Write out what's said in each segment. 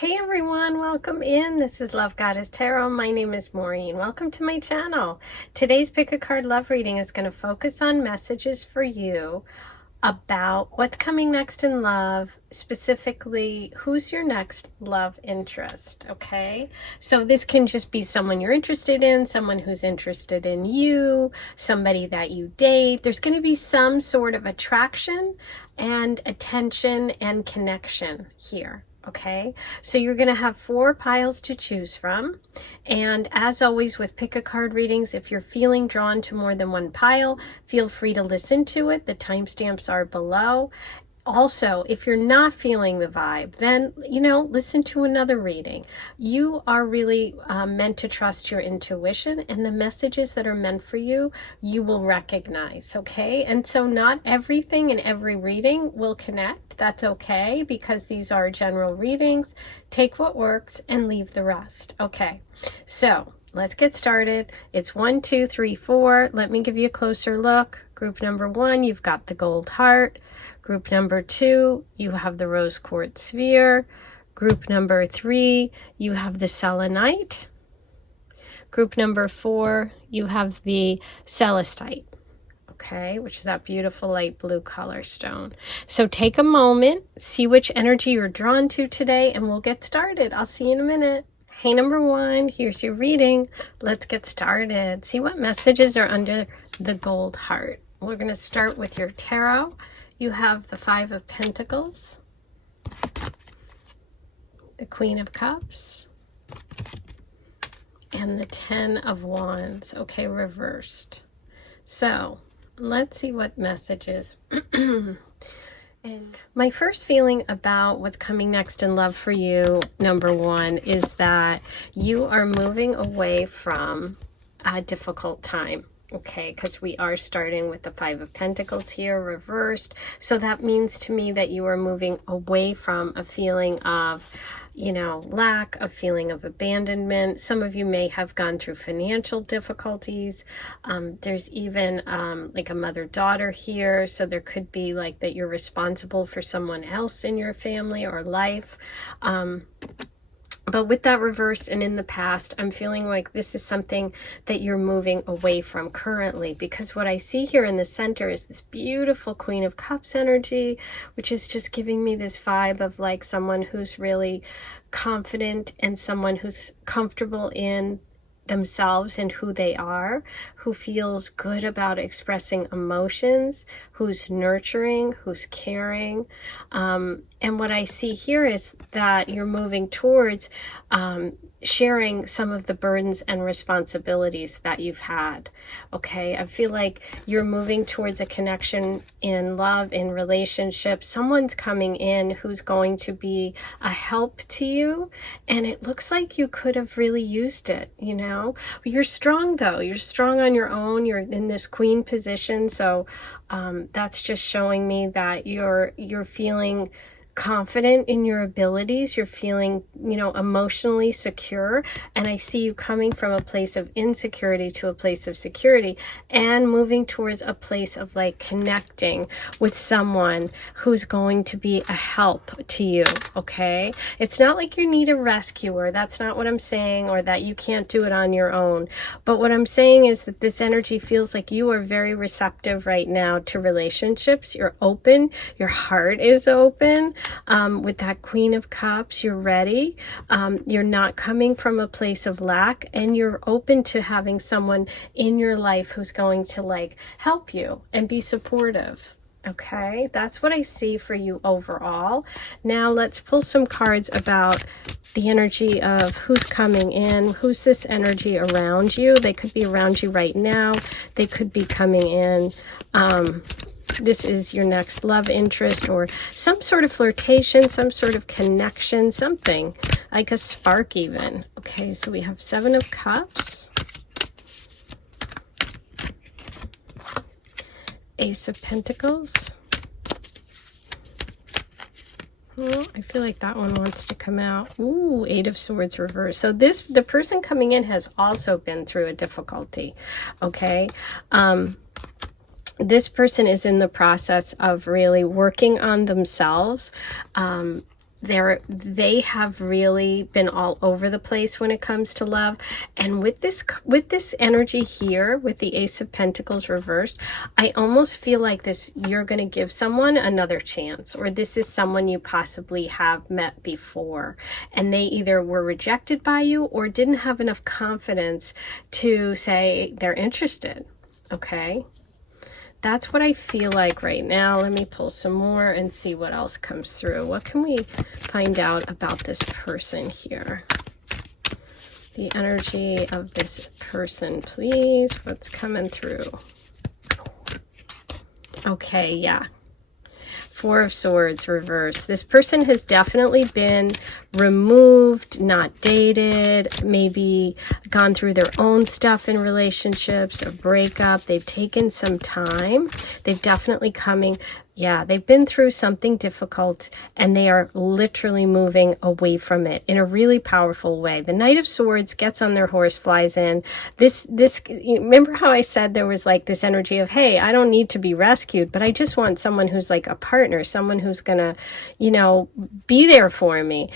Hey everyone, welcome in. This is Love Goddess Tarot. My name is Maureen. Welcome to my channel. Today's pick a card love reading is going to focus on messages for you about what's coming next in love, specifically who's your next love interest. Okay, so this can just be someone you're interested in, someone who's interested in you, somebody that you date. There's going to be some sort of attraction and attention and connection here. Okay, so you're going to have 4 piles to choose from, and as always with pick a card readings, if you're feeling drawn to more than one pile, feel free to listen to it. The timestamps are below. Also, if you're not feeling the vibe, then, listen to another reading. You are really meant to trust your intuition, and the messages that are meant for you, you will recognize, okay? And so not everything in every reading will connect. That's okay, because these are general readings. Take what works and leave the rest. Okay, so let's get started. It's 1, 2, 3, 4. Let me give you a closer look. Group number 1, you've got the gold heart. Group number 2, you have the rose quartz sphere. Group number 3, you have the selenite. Group number 4, you have the celestite. Okay, which is that beautiful light blue color stone. So take a moment, see which energy you're drawn to today, and we'll get started. I'll see you in a minute. Hey, number 1, here's your reading. Let's get started. See what messages are under the gold heart. We're going to start with your tarot. You have the 5 of Pentacles, the Queen of Cups, and the 10 of Wands. Okay, reversed. So let's see what messages. And my first feeling about what's coming next in love for you, number 1, is that you are moving away from a difficult time. Okay, because we are starting with the 5 of Pentacles here, reversed. So that means to me that you are moving away from a feeling of, lack, a feeling of abandonment. Some of you may have gone through financial difficulties. There's even like a mother-daughter here. So there could be like that you're responsible for someone else in your family or life. But with that reversed and in the past, I'm feeling like this is something that you're moving away from currently, because what I see here in the center is this beautiful Queen of Cups energy, which is just giving me this vibe of like someone who's really confident and someone who's comfortable in themselves and who they are, who feels good about expressing emotions, who's nurturing, who's caring. And what I see here is that you're moving towards sharing some of the burdens and responsibilities that you've had. Okay, I feel like you're moving towards a connection in love, in relationships. Someone's coming in who's going to be a help to you, and it looks like you could have really used it. You're strong though. You're strong on your own. You're in this queen position, so that's just showing me that you're feeling confident in your abilities. You're feeling, emotionally secure. And I see you coming from a place of insecurity to a place of security and moving towards a place of like connecting with someone who's going to be a help to you. Okay. It's not like you need a rescuer. That's not what I'm saying, or that you can't do it on your own. But what I'm saying is that this energy feels like you are very receptive right now to relationships. You're open. Your heart is open. With that Queen of Cups, you're ready. You're not coming from a place of lack, and you're open to having someone in your life who's going to like help you and be supportive. Okay, that's what I see for you overall. Now let's pull some cards about the energy of who's coming in. Who's this energy around you? They could be around you right now. They could be coming in. This is your next love interest, or some sort of flirtation, some sort of connection, something like a spark even. Okay, so we have 7 of Cups, Ace of Pentacles. Oh, I feel like that one wants to come out. Ooh, 8 of Swords reversed. So the person coming in has also been through a difficulty. Okay. This person is in the process of really working on themselves, they have really been all over the place when it comes to love. And with this energy here, with the Ace of Pentacles reversed, I almost feel like you're going to give someone another chance, or this is someone you possibly have met before, and they either were rejected by you or didn't have enough confidence to say they're interested. Okay, that's what I feel like right now. Let me pull some more and see what else comes through. What can we find out about this person here? The energy of this person, please. What's coming through? Okay, yeah. Four of Swords reversed. This person has definitely been removed, not dated, maybe gone through their own stuff in relationships, a breakup. They've taken some time. They've definitely they've been through something difficult, and they are literally moving away from it in a really powerful way. The Knight of Swords gets on their horse, flies in. Remember how I said there was like this energy of, hey, I don't need to be rescued, but I just want someone who's like a partner, someone who's gonna, be there for me.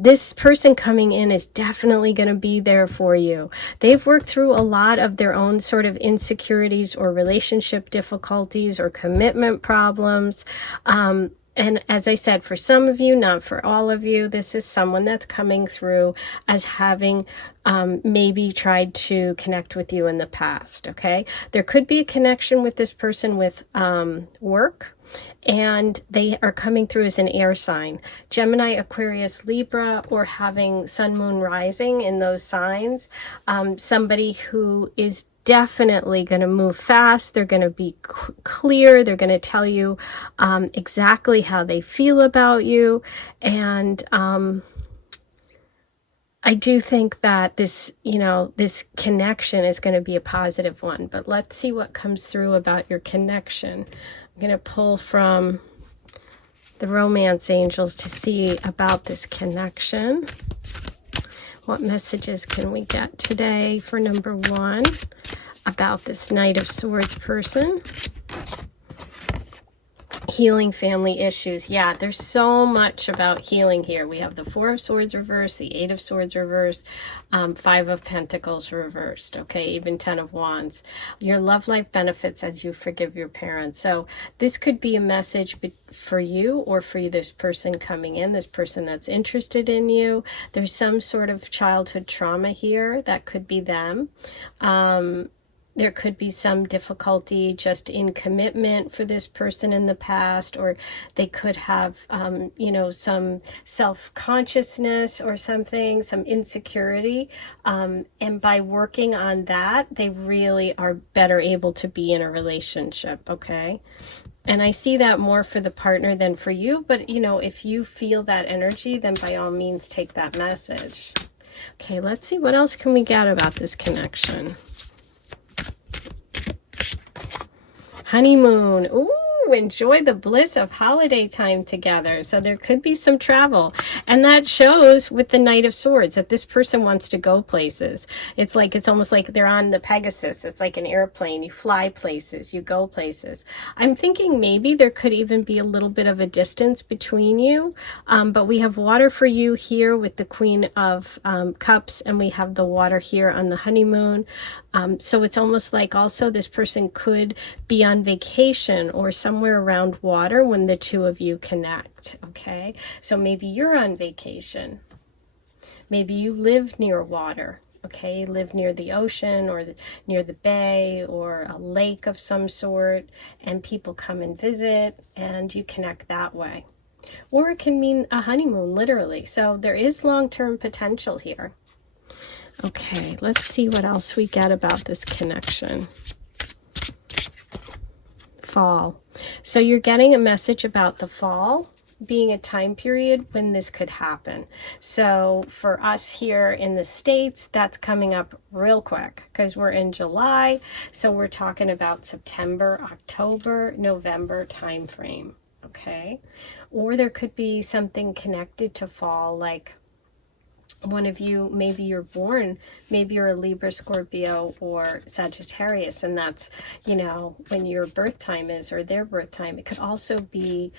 This person coming in is definitely gonna be there for you. They've worked through a lot of their own sort of insecurities or relationship difficulties or commitment problems. And as I said, for some of you, not for all of you, this is someone that's coming through as having maybe tried to connect with you in the past, okay? There could be a connection with this person with work, and they are coming through as an air sign. Gemini, Aquarius, Libra, or having Sun, Moon, Rising in those signs. Somebody who is definitely going to move fast. They're going to be clear. They're going to tell you exactly how they feel about you. And I do think that this connection is going to be a positive one. But let's see what comes through about your connection. I'm going to pull from the romance angels to see about this connection. What messages can we get today for number 1 about this Knight of Swords person? Healing family issues. Yeah, there's so much about healing here. We have the Four of Swords reversed, the Eight of Swords reversed, Five of Pentacles reversed, okay, even 10 of Wands. Your love life benefits as you forgive your parents. So this could be a message for you, or for you, this person coming in, this person that's interested in you. There's some sort of childhood trauma here. That could be them. There could be some difficulty just in commitment for this person in the past, or they could have, some self-consciousness or something, some insecurity. And by working on that, they really are better able to be in a relationship, okay? And I see that more for the partner than for you, but, if you feel that energy, then by all means take that message. Okay, let's see, what else can we get about this connection? Honeymoon. Ooh, enjoy the bliss of holiday time together. So there could be some travel. And that shows with the Knight of Swords that this person wants to go places. It's almost like they're on the Pegasus. It's like an airplane. You fly places, you go places. I'm thinking maybe there could even be a little bit of a distance between you. But we have water for you here with the Queen of Cups, and we have the water here on the honeymoon. So it's almost like also this person could be on vacation or somewhere around water when the two of you connect, okay? So maybe you're on vacation. Maybe you live near water, okay? You live near the ocean or near the bay or a lake of some sort, and people come and visit and you connect that way. Or it can mean a honeymoon, literally. So there is long-term potential here. Okay, let's see what else we get about this connection. Fall. So you're getting a message about the fall being a time period when this could happen. So for us here in the States, that's coming up real quick because we're in July. So we're talking about September, October, November time frame. Okay. Or there could be something connected to fall, like one of you, maybe you're a Libra, Scorpio, or Sagittarius, and that's, when your birth time is, or their birth time. It could also be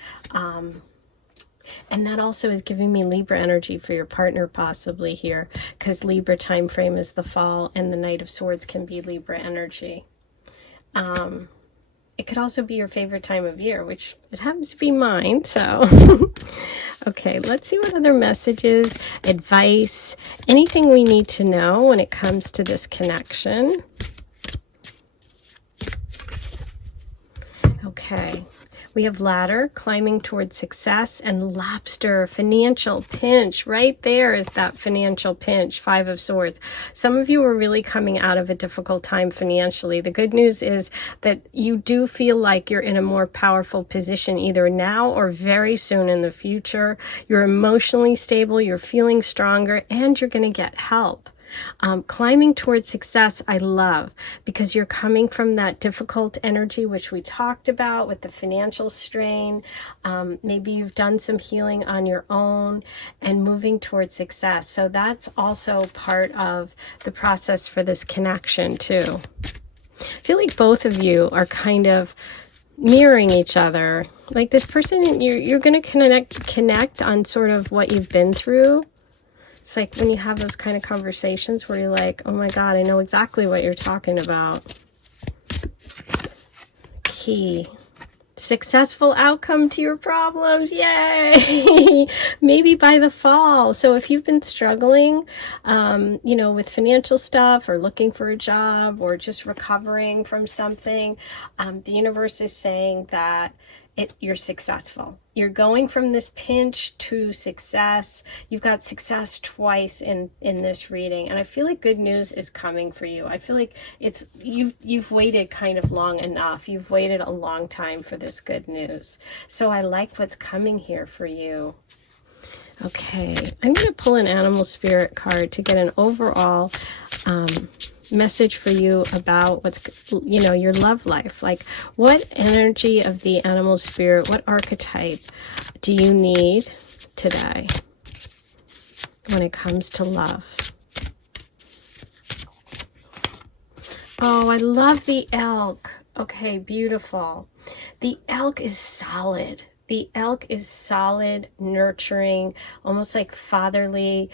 And that also is giving me Libra energy for your partner possibly here, because Libra time frame is the fall and the Knight of Swords can be Libra energy. It could also be your favorite time of year, which it happens to be mine, so. Okay, let's see what other messages, advice, anything we need to know when it comes to this connection. Okay. We have ladder, climbing towards success, and lobster, financial pinch. Right there is that financial pinch, 5 of Swords. Some of you are really coming out of a difficult time financially. The good news is that you do feel like you're in a more powerful position either now or very soon in the future. You're emotionally stable, you're feeling stronger, and you're going to get help. Climbing towards success, I love, because you're coming from that difficult energy, which we talked about with the financial strain. Maybe you've done some healing on your own and moving towards success. So that's also part of the process for this connection too. I feel like both of you are kind of mirroring each other. Like this person, you're going to connect on sort of what you've been through. It's like when you have those kind of conversations where you're like, oh my God, I know exactly what you're talking about. Key. Successful outcome to your problems. Yay! Maybe by the fall. So if you've been struggling, you know, with financial stuff or looking for a job or just recovering from something, the universe is saying that you're successful. You're going from this pinch to success. You've got success twice in this reading, and I feel like good news is coming for you. I feel like you've waited kind of long enough. You've waited a long time for this good news. So I like what's coming here for you. Okay, I'm going to pull an animal spirit card to get an overall message for you about what's, you know, your love life. Like, what energy of the animal spirit, what archetype do you need today when it comes to love? Oh, I love the elk. Okay, beautiful. The elk is solid. The elk is solid, nurturing, almost like fatherly,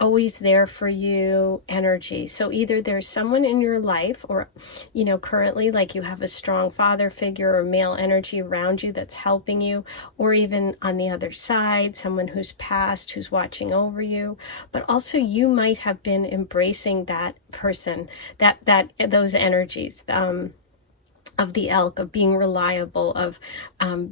always there for you energy. So either there's someone in your life or, you know, currently like you have a strong father figure or male energy around you that's helping you, or even on the other side, someone who's passed, who's watching over you. But also you might have been embracing that person, those energies, of the elk, of being reliable, of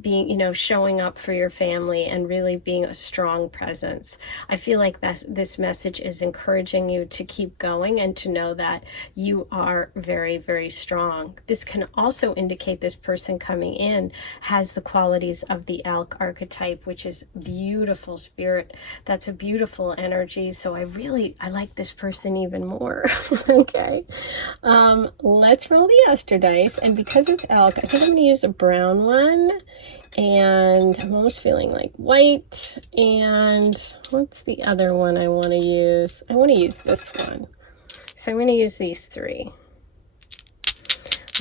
being, you know, showing up for your family and really being a strong presence. I feel like this message is encouraging you to keep going and to know that you are very, very strong. This can also indicate this person coming in has the qualities of the elk archetype, which is beautiful spirit. That's a beautiful energy. So I like this person even more. Okay. Let's roll the Esther dice, and because it's elk, I think I'm going to use a brown one, and I'm almost feeling like white. And what's the other one I want to use? I want to use this one. So I'm going to use these 3.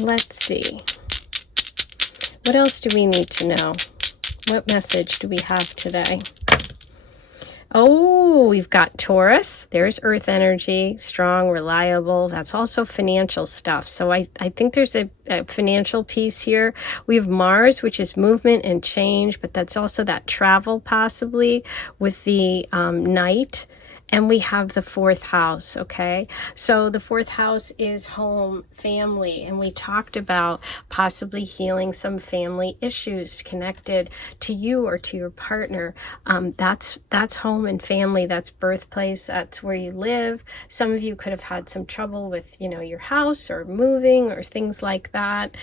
Let's see. What else do we need to know? What message do we have today? Oh, we've got Taurus. There's earth energy, strong, reliable. That's also financial stuff. So I think there's a financial piece here. We have Mars, which is movement and change, but that's also that travel possibly with the Knight. And we have the 4th house, okay? So the 4th house is home, family, and we talked about possibly healing some family issues connected to you or to your partner. That's home and family, that's birthplace, that's where you live. Some of you could have had some trouble with, you know, your house or moving or things like that,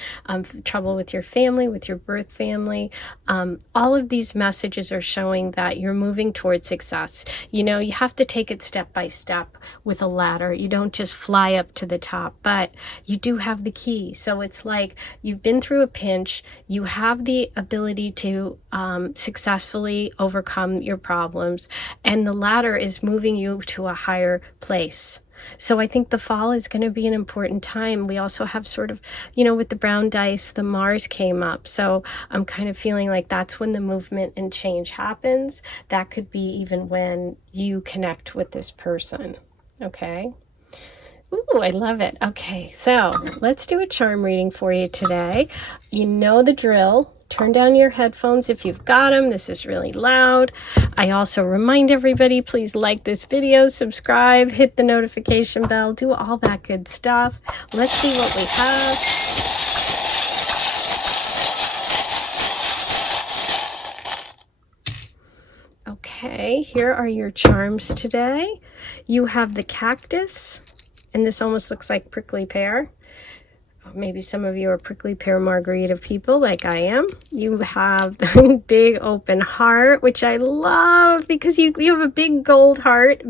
trouble with your family, with your birth family. All of these messages are showing that you're moving towards success. You know, you have to take it step by step with a ladder. You don't just fly up to the top, but you do have the key. So it's like you've been through a pinch, you have the ability to successfully overcome your problems, and the ladder is moving you to a higher place. So I think the fall is going to be an important time. We also have sort of, you know, with the brown dice, the Mars came up. So I'm kind of feeling like that's when the movement and change happens. That could be even when you connect with this person. Okay. Ooh, I love it. Okay, so let's do a charm reading for you today. You know the drill. Turn down your headphones if you've got them. This is really loud. I also remind everybody, please like this video, subscribe, hit the notification bell, do all that good stuff. Let's see what we have. Okay, here are your charms today. You have the cactus, and this almost looks like prickly pear. Maybe some of you are prickly pear margarita people like I am. You have the big open heart, which I love because you have a big gold heart.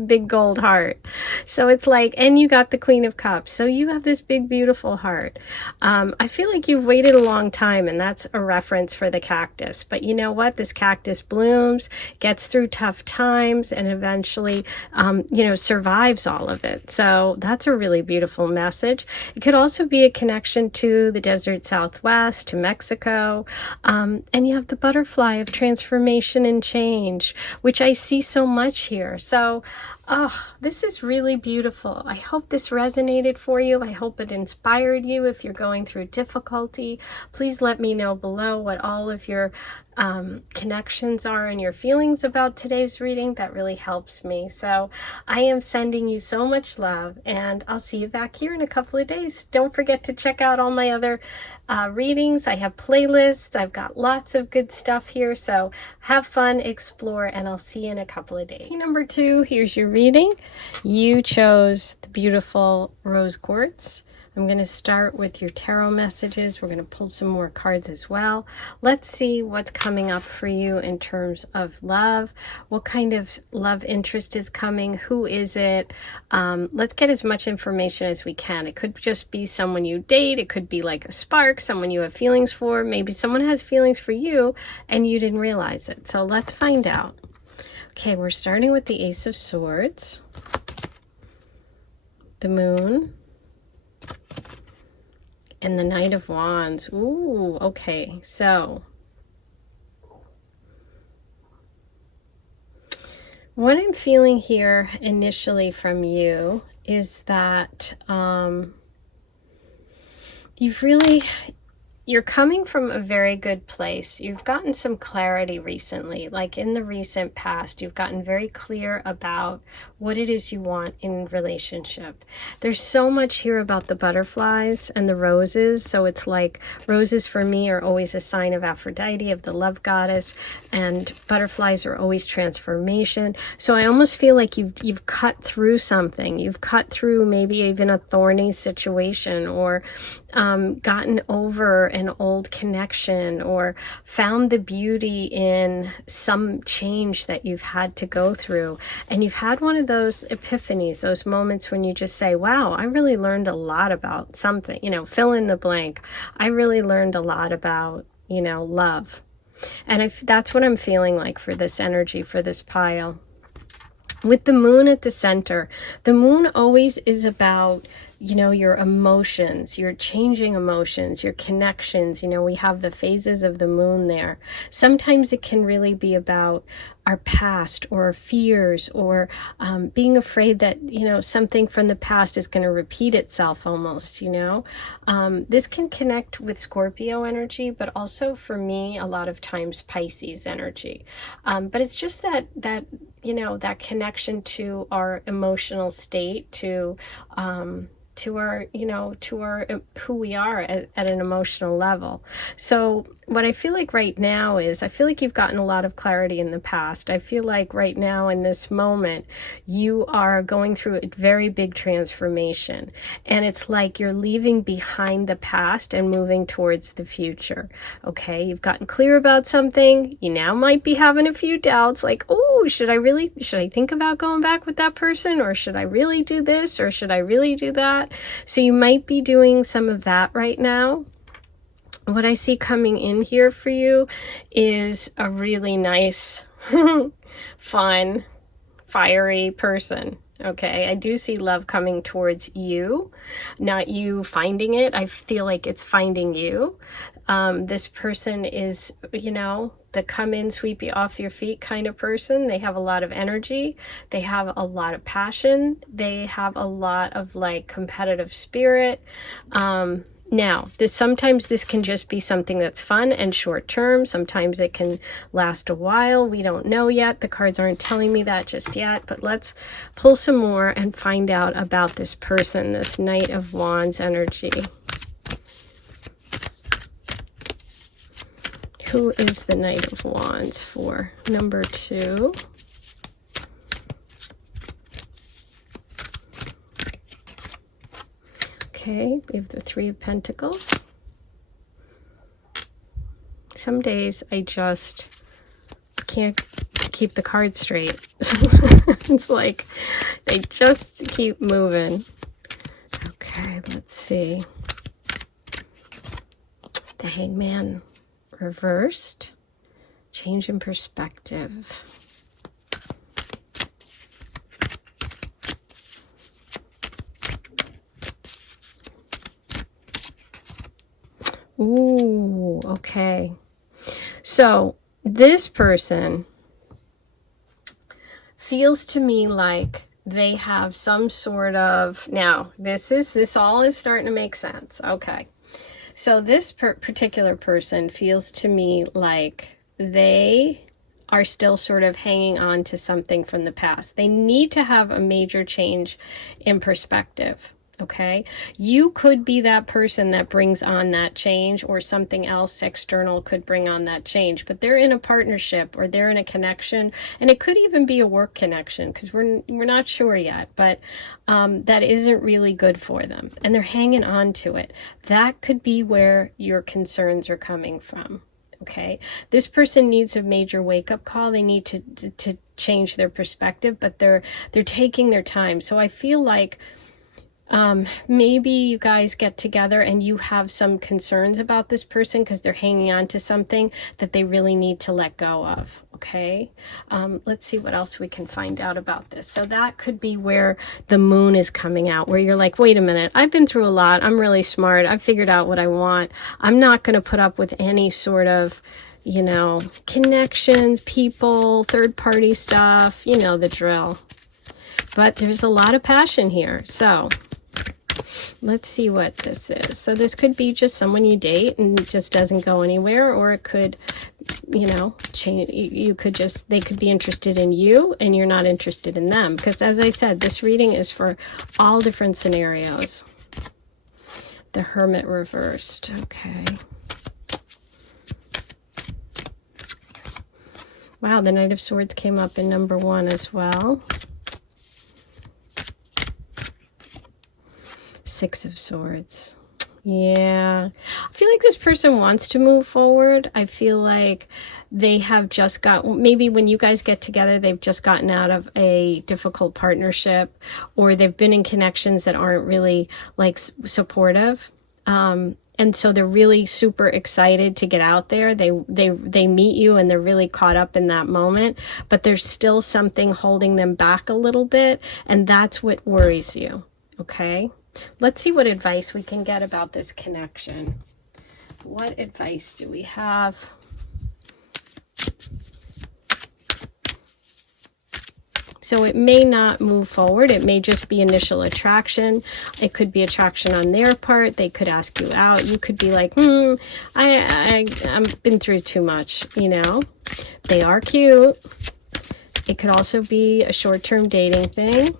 So it's like, and you got the Queen of Cups. So you have this big, beautiful heart. I feel like you've waited a long time, and that's a reference for the cactus. But you know what? This cactus blooms, gets through tough times, and eventually, you know, survives all of it. So that's a really beautiful message. It could also be a connection to the desert Southwest, to Mexico, and you have the butterfly of transformation and change, which I see so much here. So this is really beautiful. I hope this resonated for you. I hope it inspired you. If you're going through difficulty, please let me know below what all of your connections are and your feelings about today's reading. That really helps me. So I am sending you so much love, and I'll see you back here in a couple of days. Don't forget to check out all my other readings. I have playlists. I've got lots of good stuff here. So have fun, explore, and I'll see you in a couple of days. Number 2, here's your reading. You chose the beautiful rose quartz. I'm going to start with your tarot messages. We're going to pull some more cards as well. Let's see what's coming up for you in terms of love. What kind of love interest is coming? Who is it? Let's get as much information as we can. It could just be someone you date. It could be like a spark, someone you have feelings for. Maybe someone has feelings for you and you didn't realize it. So let's find out. Okay, we're starting with the Ace of Swords, the Moon, and the Knight of Wands. Ooh, okay. So what I'm feeling here initially from you is that you're coming from a very good place. You've gotten some clarity recently, like in the recent past, you've gotten very clear about what it is you want in relationship. There's so much here about the butterflies and the roses. So it's like roses for me are always a sign of Aphrodite, of the love goddess, and butterflies are always transformation. So I almost feel like you've cut through something. You've cut through maybe even a thorny situation, or gotten over an old connection, or found the beauty in some change that you've had to go through. And you've had one of those epiphanies, those moments when you just say, wow, I really learned a lot about something, you know, fill in the blank. I really learned a lot about, you know, love. And that's what I'm feeling like for this energy, for this pile. With the moon at the center, the moon always is about, you know, your emotions, your changing emotions, your connections. You know, we have the phases of the moon there. Sometimes it can really be about our past, or fears, or being afraid that, you know, something from the past is going to repeat itself almost, you know. This can connect with Scorpio energy, but also for me, a lot of times Pisces energy. But it's just that, you know, that connection to our emotional state, to our, you know, to our who we are at an emotional level. So what I feel like right now is, I feel like you've gotten a lot of clarity in the past. I feel like right now in this moment, you are going through a very big transformation. And it's like you're leaving behind the past and moving towards the future. Okay, you've gotten clear about something. You now might be having a few doubts, like, oh, should I think about going back with that person? Or should I really do this? Or should I really do that? So you might be doing some of that right now. What I see coming in here for you is a really nice, fun, fiery person. Okay, I do see love coming towards you, not you finding it. I feel like it's finding you. This person is, you know, the come in, sweep you off your feet kind of person. They have a lot of energy. They have a lot of passion. They have a lot of like competitive spirit. Now, sometimes this can just be something that's fun and short term. Sometimes it can last a while. We don't know yet. The cards aren't telling me that just yet. But let's pull some more and find out about this person, this Knight of Wands energy. Who is the Knight of Wands for number 2? Okay, we have the Three of Pentacles. Some days I just can't keep the cards straight. It's like they just keep moving. Okay, let's see. The Hangman reversed. Change in perspective. Ooh, okay. So this person feels to me like they have some sort of, now this all is starting to make sense. Okay. So this particular person feels to me like they are still sort of hanging on to something from the past. They need to have a major change in perspective. Okay, you could be that person that brings on that change, or something else external could bring on that change, but they're in a partnership or they're in a connection, and it could even be a work connection because we're not sure yet, but that isn't really good for them and they're hanging on to it. That could be where your concerns are coming from. Okay, this person needs a major wake-up call. They need to change their perspective, but they're taking their time. So I feel like maybe you guys get together and you have some concerns about this person because they're hanging on to something that they really need to let go of. Okay, let's see what else we can find out about this. So that could be where the moon is coming out, where you're like, wait a minute, I've been through a lot. I'm really smart. I've figured out what I want. I'm not going to put up with any sort of, you know, connections, people, third-party stuff, you know, the drill. But there's a lot of passion here. So let's see what this is. So this could be just someone you date and it just doesn't go anywhere, or it could, you know, change. You could just, they could be interested in you and you're not interested in them. Because as I said, this reading is for all different scenarios. The Hermit reversed. Okay. Wow, the Knight of Swords came up in number 1 as well. Six of Swords. Yeah, I feel like this person wants to move forward. I feel like they have just got, maybe when you guys get together, they've just gotten out of a difficult partnership, or they've been in connections that aren't really like supportive. And so they're really super excited to get out there. They meet you and they're really caught up in that moment, but there's still something holding them back a little bit. And that's what worries you. Okay. Let's see what advice we can get about this connection. What advice do we have? So it may not move forward. It may just be initial attraction. It could be attraction on their part. They could ask you out. You could be like, I've been through too much, you know. They are cute. It could also be a short-term dating thing.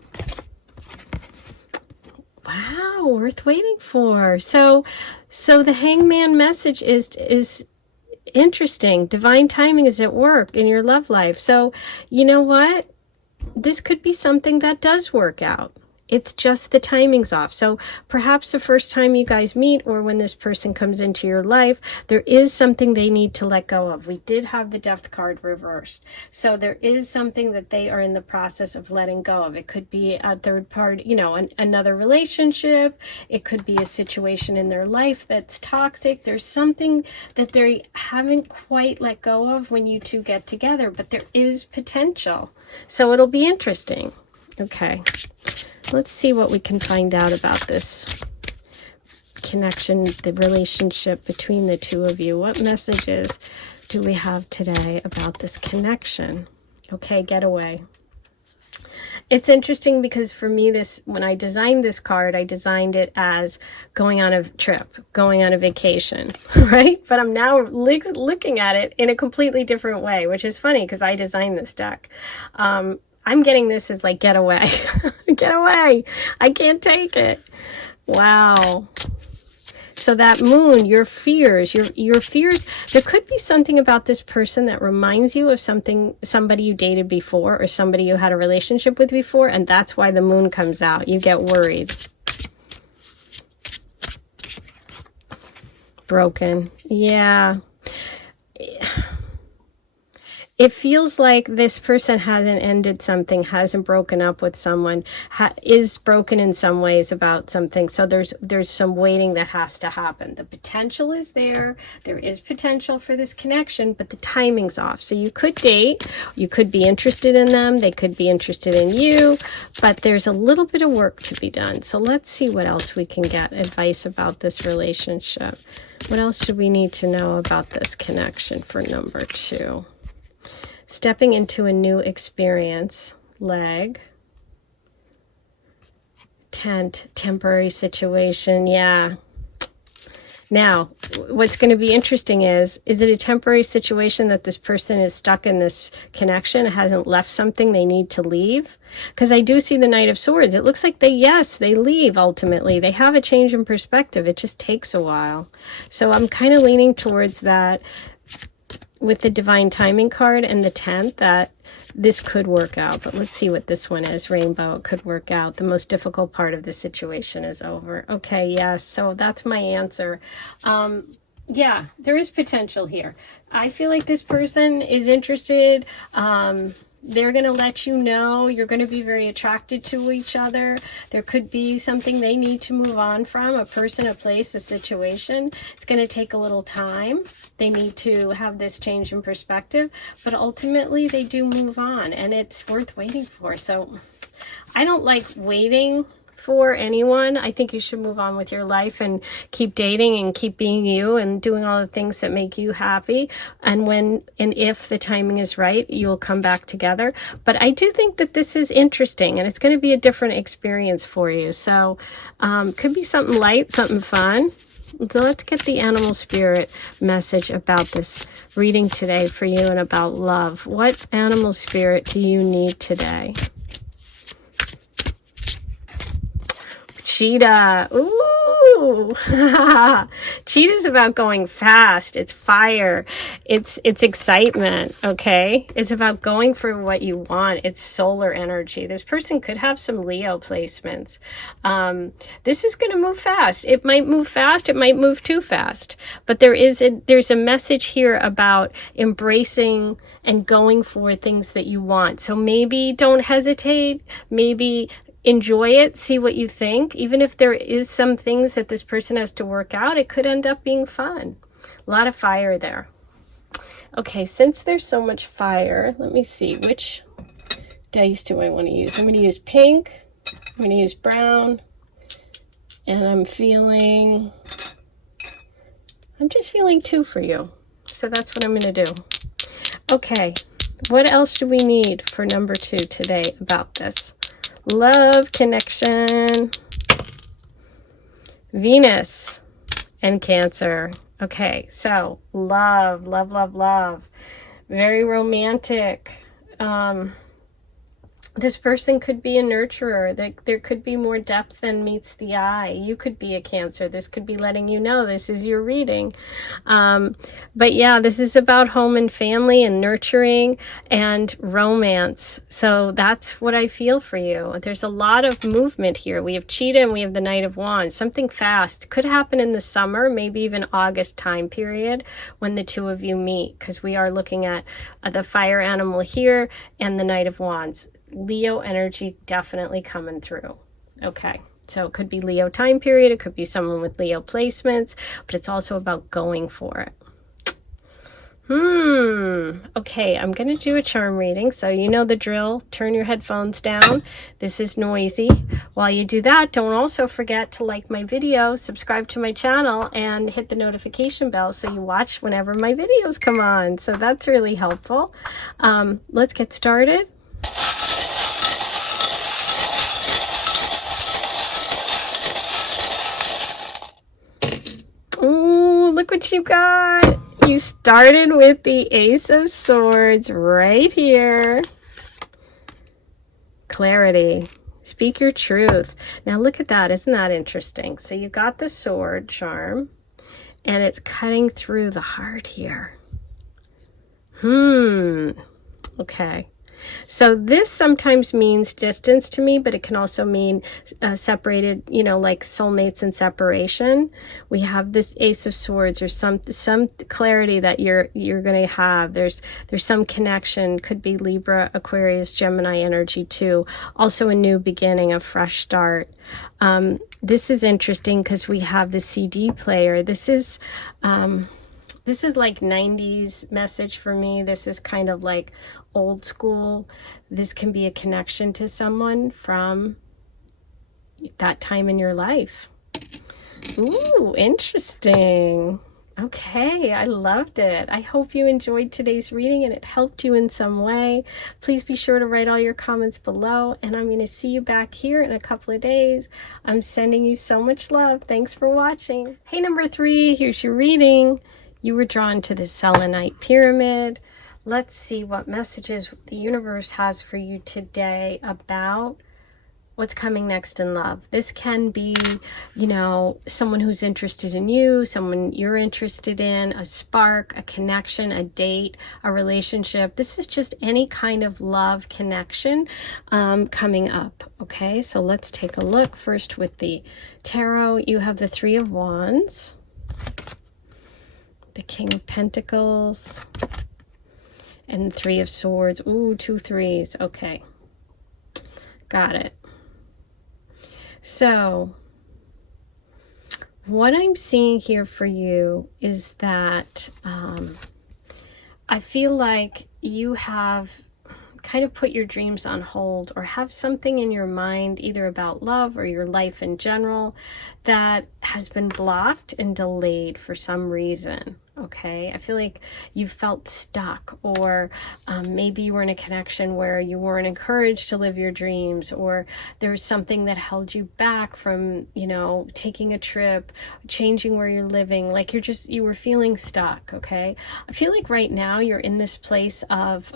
Wow, worth waiting for. So the Hangman message is interesting. Divine timing is at work in your love life. So you know what? This could be something that does work out. It's just the timing's off. So perhaps the first time you guys meet, or when this person comes into your life, there is something they need to let go of. We did have the Death card reversed. So there is something that they are in the process of letting go of. It could be a third party, you know, another relationship. It could be a situation in their life that's toxic. There's something that they haven't quite let go of when you two get together, but there is potential. So it'll be interesting. Okay, let's see what we can find out about this connection, the relationship between the two of you. What messages do we have today about this connection? Okay, getaway. It's interesting because for me, when I designed this card, I designed it as going on a trip, going on a vacation, right? But I'm now looking at it in a completely different way, which is funny because I designed this deck. I'm getting this as like, get away. Get away. I can't take it. Wow. So that moon, your fears, your fears, there could be something about this person that reminds you of somebody you dated before or somebody you had a relationship with before, and that's why the moon comes out. You get worried. Broken. Yeah. It feels like this person hasn't ended something, hasn't broken up with someone, is broken in some ways about something. So there's some waiting that has to happen. The potential is there. There is potential for this connection, but the timing's off. So you could date, you could be interested in them, they could be interested in you, but there's a little bit of work to be done. So let's see what else we can get advice about this relationship. What else do we need to know about this connection for number 2? Stepping into a new experience, leg, tent, temporary situation, yeah. Now, what's going to be interesting is it a temporary situation that this person is stuck in this connection, hasn't left something they need to leave? Because I do see the Knight of Swords. It looks like they leave ultimately. They have a change in perspective. It just takes a while. So I'm kind of leaning towards that with the divine timing card and the 10th, that this could work out. But let's see what this one is. Rainbow. It could work out. The most difficult part of the situation is over. Okay, yes. So that's my answer. Yeah, there is potential here. I feel like this person is interested. They're going to let you know. You're going to be very attracted to each other. There could be something they need to move on from, a person, a place, a situation. It's going to take a little time. They need to have this change in perspective, but ultimately they do move on, and it's worth waiting for. So I don't like waiting for anyone. I think you should move on with your life and keep dating and keep being you and doing all the things that make you happy. And when and if the timing is right, you'll come back together. But I do think that this is interesting, and it's going to be a different experience for you. So could be something light, something fun. So let's get the animal spirit message about this reading today for you and about love. What animal spirit do you need today? Cheetah. Ooh. Cheetah's about going fast. It's fire. It's excitement, okay? It's about going for what you want. It's solar energy. This person could have some Leo placements. This is going to move fast. It might move fast. It might move too fast. But there's a message here about embracing and going for things that you want. So maybe don't hesitate. Maybe enjoy it, see what you think. Even if there is some things that this person has to work out, it could end up being fun. A lot of fire there. Okay, since there's so much fire, let me see, which dice do I want to use? I'm going to use pink, I'm going to use brown, and I'm just feeling 2 for you. So that's what I'm going to do. Okay, what else do we need for number 2 today about this? Love, connection, Venus, and Cancer. Okay, so love, love, love, love. Very romantic. This person could be a nurturer. There could be more depth than meets the eye. You could be a Cancer. This could be letting you know this is your reading. But yeah, this is about home and family and nurturing and romance. So that's what I feel for you. There's a lot of movement here. We have Cheetah and we have the Knight of Wands. Something fast. Could happen in the summer, maybe even August time period when the two of you meet, because we are looking at the fire animal here and the Knight of Wands. Leo energy definitely coming through. Okay, so it could be Leo time period, it could be someone with Leo placements, but it's also about going for it. Okay, I'm going to do a charm reading, so you know the drill. Turn your headphones down. This is noisy. While you do that, don't also forget to like my video, subscribe to my channel, and hit the notification bell so you watch whenever my videos come on. So that's really helpful. Let's get started. Ooh, look what you got. You started with the Ace of Swords right here. Clarity. Speak your truth. Now look at that. Isn't that interesting? So you got the sword charm, and it's cutting through the heart here. Okay. So this sometimes means distance to me, but it can also mean separated, you know, like soulmates and separation. We have this Ace of Swords, or some clarity that you're going to have. There's some connection. Could be Libra, Aquarius, Gemini energy too. Also a new beginning, a fresh start. This is interesting because we have the CD player. This is like 90s message for me. This is kind of like old school. This can be a connection to someone from that time in your life. Ooh, interesting. Okay, I loved it. I hope you enjoyed today's reading and it helped you in some way. Please be sure to write all your comments below, and I'm going to see you back here in a couple of days. I'm sending you so much love. Thanks for watching. Hey, number 3, here's your reading. You were drawn to the selenite pyramid. Let's see what messages the universe has for you today about what's coming next in love. This can be, you know, someone who's interested in you, someone you're interested in, a spark, a connection, a date, a relationship. This is just any kind of love connection coming up. Okay, so let's take a look first with the tarot. You have the 3 of Wands, the King of Pentacles, and 3 of Swords. Ooh, 2 3s. Okay. Got it. So, what I'm seeing here for you is that I feel like you have kind of put your dreams on hold, or have something in your mind either about love or your life in general that has been blocked and delayed for some reason. Okay, I feel like you felt stuck, or maybe you were in a connection where you weren't encouraged to live your dreams, or there was something that held you back from, you know, taking a trip, changing where you're living. Like you were feeling stuck. Okay, I feel like right now you're in this place of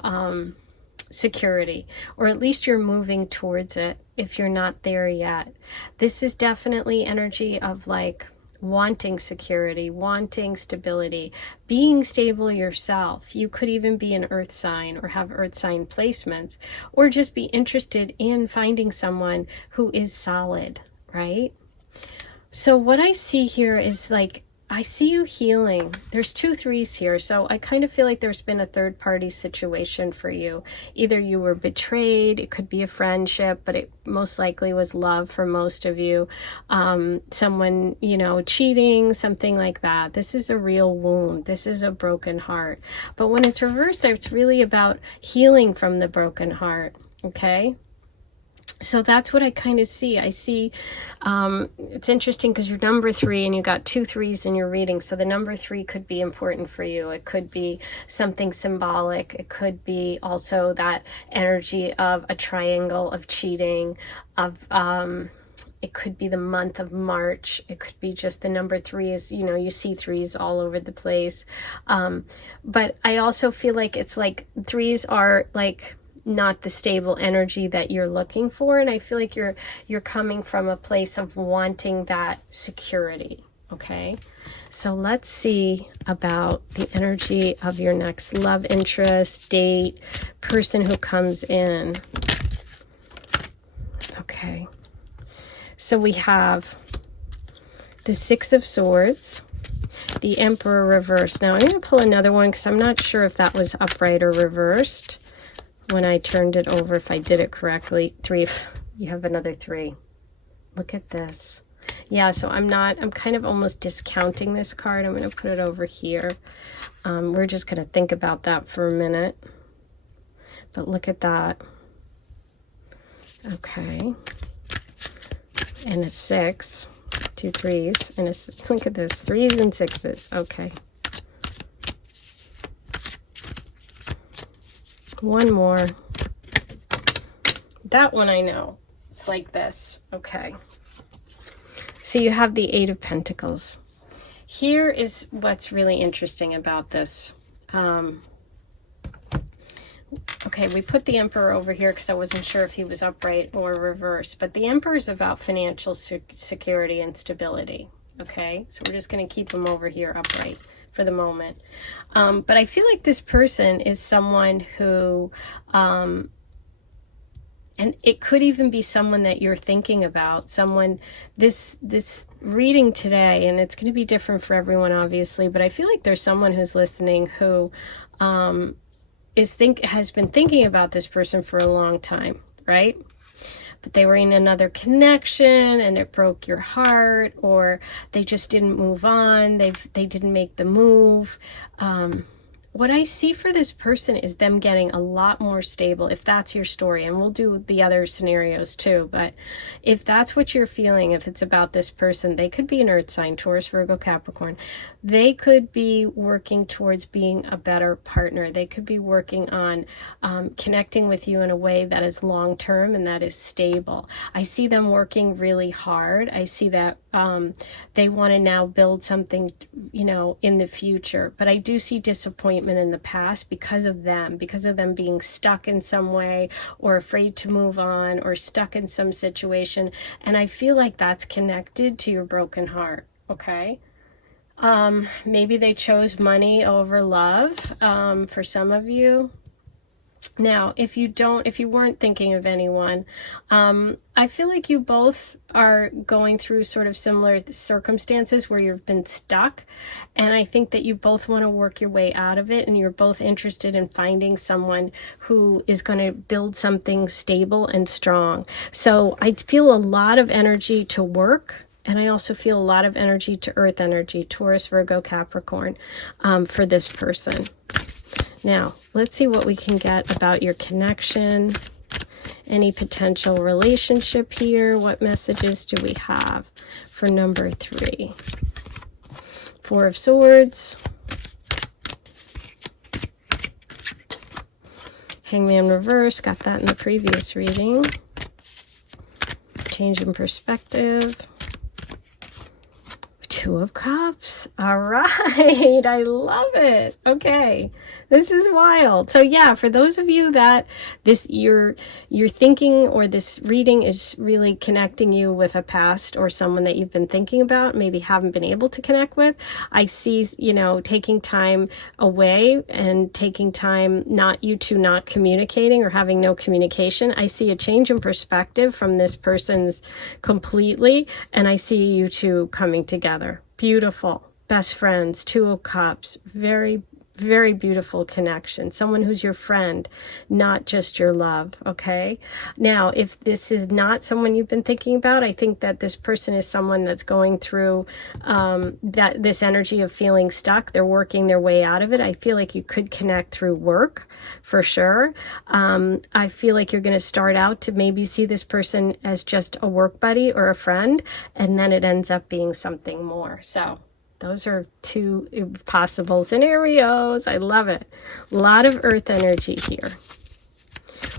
security, or at least you're moving towards it if you're not there yet. This is definitely energy of like wanting security, wanting stability, being stable yourself. You could even be an earth sign or have earth sign placements, or just be interested in finding someone who is solid, right? So what I see here is like, I see you healing. There's 2 3s here, so I kind of feel like there's been a third party situation for you. Either you were betrayed, it could be a friendship, but it most likely was love for most of you. Someone, you know, cheating, something like that. This is a real wound. This is a broken heart. But when it's reversed, it's really about healing from the broken heart, okay? So that's what I kind of see. I see, it's interesting because you're number 3 and you got 2 3s in your reading. So the number 3 could be important for you. It could be something symbolic. It could be also that energy of a triangle of cheating, of, it could be the month of March. It could be just the number 3 is, you know, you see 3s all over the place. But I also feel like it's like 3s are like not the stable energy that you're looking for, and I feel like you're coming from a place of wanting that security. Okay, so let's see about the energy of your next love interest, date, person who comes in. Okay, so we have the 6 of Swords, the Emperor reversed. Now I'm going to pull another one because I'm not sure if that was upright or reversed when I turned it over, if I did it correctly. 3, you have another 3. Look at this. Yeah, so I'm kind of almost discounting this card. I'm going to put it over here. We're just going to think about that for a minute. But look at that. Okay. And a 6. 2 3s. And look at this. 3s and 6s. Okay. One more. That one I know. It's like this. Okay. So you have the 8 of Pentacles. Here is what's really interesting about this. Okay, we put the Emperor over here because I wasn't sure if he was upright or reversed. But the Emperor is about financial security and stability. Okay, so we're just going to keep him over here upright for the moment. But I feel like this person is someone who... and it could even be someone that you're thinking about, someone, this reading today, and it's going to be different for everyone, obviously, but I feel like there's someone who's listening who has been thinking about this person for a long time, right? But they were in another connection and it broke your heart, or they just didn't move on. They didn't make the move. What I see for this person is them getting a lot more stable, if that's your story. And we'll do the other scenarios too. But if that's what you're feeling, if it's about this person, they could be an earth sign, Taurus, Virgo, Capricorn. They could be working towards being a better partner. They could be working on connecting with you in a way that is long-term and that is stable. I see them working really hard. I see that they want to now build something, you know, in the future. But I do see disappointment in the past because of them being stuck in some way, or afraid to move on, or stuck in some situation. And I feel like that's connected to your broken heart. Okay. Maybe they chose money over love, for some of you. Now, if you weren't thinking of anyone, I feel like you both are going through sort of similar circumstances where you've been stuck. And I think that you both want to work your way out of it. And you're both interested in finding someone who is going to build something stable and strong. So I feel a lot of energy to work. And I also feel a lot of energy to earth energy, Taurus, Virgo, Capricorn, for this person. Now, let's see what we can get about your connection, any potential relationship here. What messages do we have for number 3? 4 of Swords, Hangman reverse, got that in the previous reading. Change in perspective. 2 of Cups. All right. I love it. Okay. This is wild. So yeah, for those of you that you're thinking, or this reading is really connecting you with a past or someone that you've been thinking about, maybe haven't been able to connect with, I see, you know, taking time away and taking time, not communicating or having no communication. I see a change in perspective from this person's completely, and I see you two coming together. Beautiful. Best friends, 2 of Cups. Very, very beautiful connection. Someone who's your friend, not just your love. Okay. Now, if this is not someone you've been thinking about, I think that this person is someone that's going through this energy of feeling stuck. They're working their way out of it. I feel like you could connect through work for sure. I feel like you're going to start out to maybe see this person as just a work buddy or a friend, and then it ends up being something more. So those are 2 possible scenarios. I love it. A lot of earth energy here.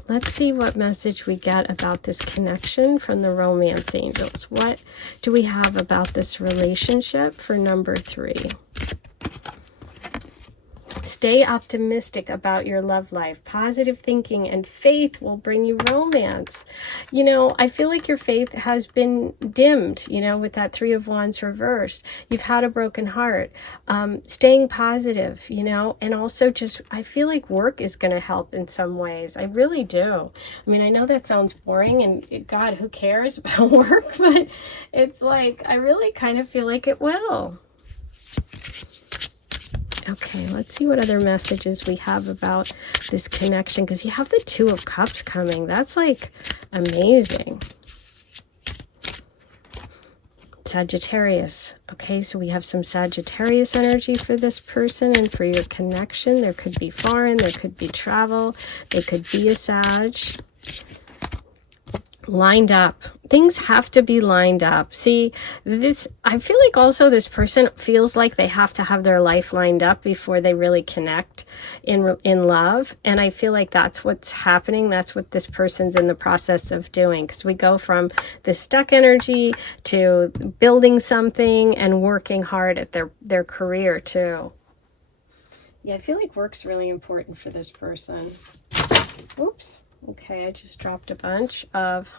Let's see what message we get about this connection from the romance angels. What do we have about this relationship for number 3? Stay optimistic about your love life. Positive thinking and faith will bring you romance. You know, I feel like your faith has been dimmed, you know, with that 3 of Wands reversed. You've had a broken heart. Staying positive, you know, and also just, I feel like work is going to help in some ways. I really do. I mean, I know that sounds boring, and God, who cares about work? But it's like, I really kind of feel like it will. Okay, let's see what other messages we have about this connection, because you have the 2 of Cups coming. That's like amazing. Sagittarius. Okay, so we have some Sagittarius energy for this person and for your connection. There could be foreign, there could be travel, they could be a Sag. Lined up. Things have to be lined up. See, this, I feel like also this person feels like they have to have their life lined up before they really connect in love. And I feel like that's what's happening. That's what this person's in the process of doing. Because we go from this stuck energy to building something and working hard at their career too. Yeah, I feel like work's really important for this person. Oops. Okay, I just dropped a bunch of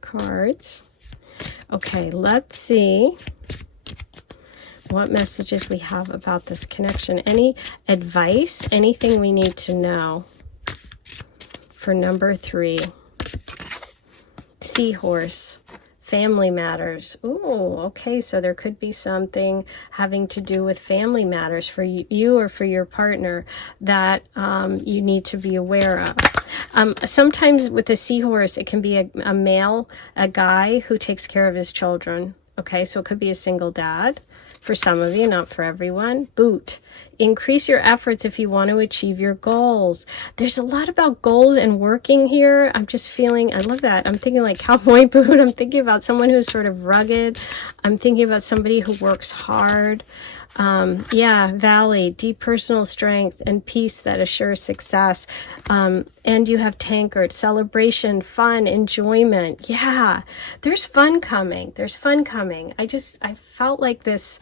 cards. Okay, let's see what messages we have about this connection. Any advice, anything we need to know for number 3. Seahorse. Family matters. Ooh, okay, so there could be something having to do with family matters for you or for your partner that you need to be aware of. Sometimes with a seahorse, it can be a male, a guy who takes care of his children. Okay, so it could be a single dad for some of you, not for everyone. Boot. Increase your efforts if you want to achieve your goals. There's a lot about goals and working here. I'm just feeling, I love that. I'm thinking like cowboy boot. I'm thinking about someone who's sort of rugged. I'm thinking about somebody who works hard. Yeah, valley, deep personal strength and peace that assures success. And you have tankard, celebration, fun, enjoyment. Yeah, there's fun coming. There's fun coming. I felt like this,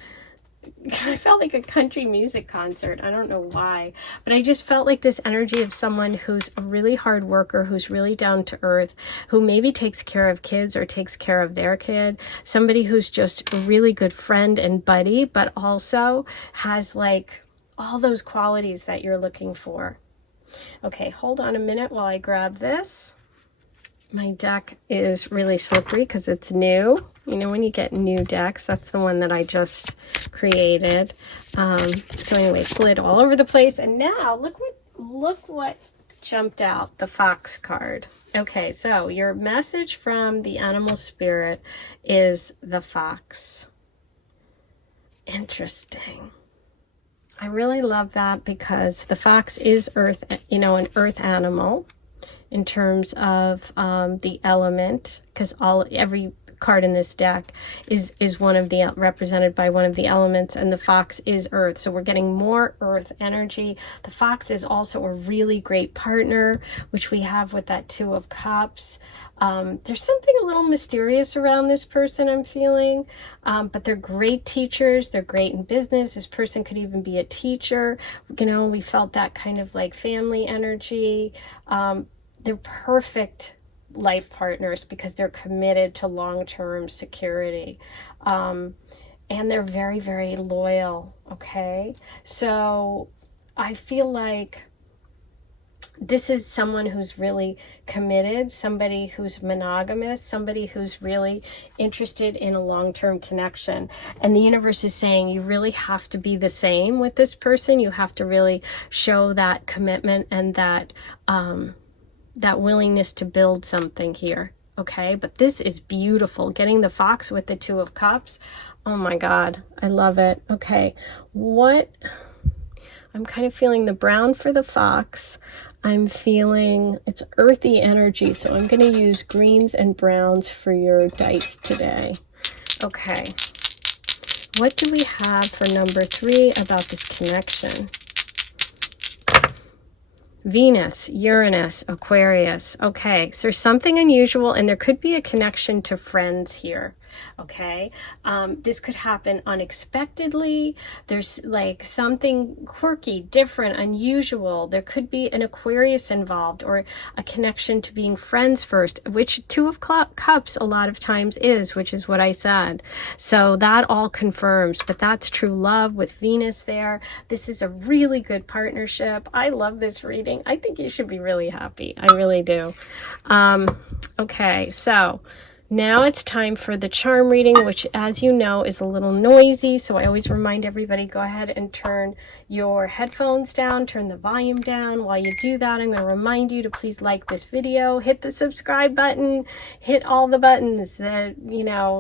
I felt like a country music concert. I don't know why, but I just felt like this energy of someone who's a really hard worker, who's really down to earth, who maybe takes care of kids or takes care of their kid. Somebody who's just a really good friend and buddy, but also has like all those qualities that you're looking for. Okay, hold on a minute while I grab this. My deck is really slippery because it's new. You know, when you get new decks, that's the one that I just created. So anyway, slid all over the place. And now look what jumped out, the Fox card. Okay, so your message from the animal spirit is the fox. Interesting. I really love that because the fox is earth, you know, an earth animal in terms of the element, because every card in this deck is one of the represented by one of the elements, and the fox is earth, so we're getting more earth energy. The fox is also a really great partner, which we have with that 2 of Cups. There's something a little mysterious around this person, I'm feeling, but they're great teachers. They're great in business. This person could even be a teacher. You know, we felt that kind of like family energy. They're perfect life partners because they're committed to long-term security. And they're very, very loyal. Okay. So I feel like this is someone who's really committed, somebody who's monogamous, somebody who's really interested in a long-term connection. And the universe is saying you really have to be the same with this person. You have to really show that commitment and that willingness to build something here. Okay, but this is beautiful. Getting the fox with the 2 of Cups. Oh my God, I love it. Okay, I'm kind of feeling the brown for the fox. I'm feeling it's earthy energy, so I'm going to use greens and browns for your dice today. Okay, what do we have for number 3 about this connection? Venus, Uranus, Aquarius. Okay, so there's something unusual, and there could be a connection to friends here. Okay, this could happen unexpectedly. There's like something quirky, different, unusual. There could be an Aquarius involved, or a connection to being friends first, which 2 of Cups a lot of times is, which is what I said. So that all confirms, but that's true love with Venus there. This is a really good partnership. I love this reading. I think you should be really happy. I really do. Okay, so Now it's time for the charm reading, which, as you know, is a little noisy. So I always remind everybody, go ahead and turn your headphones down, turn the volume down. While you do that, I'm going to remind you to please like this video, hit the subscribe button, hit all the buttons, the,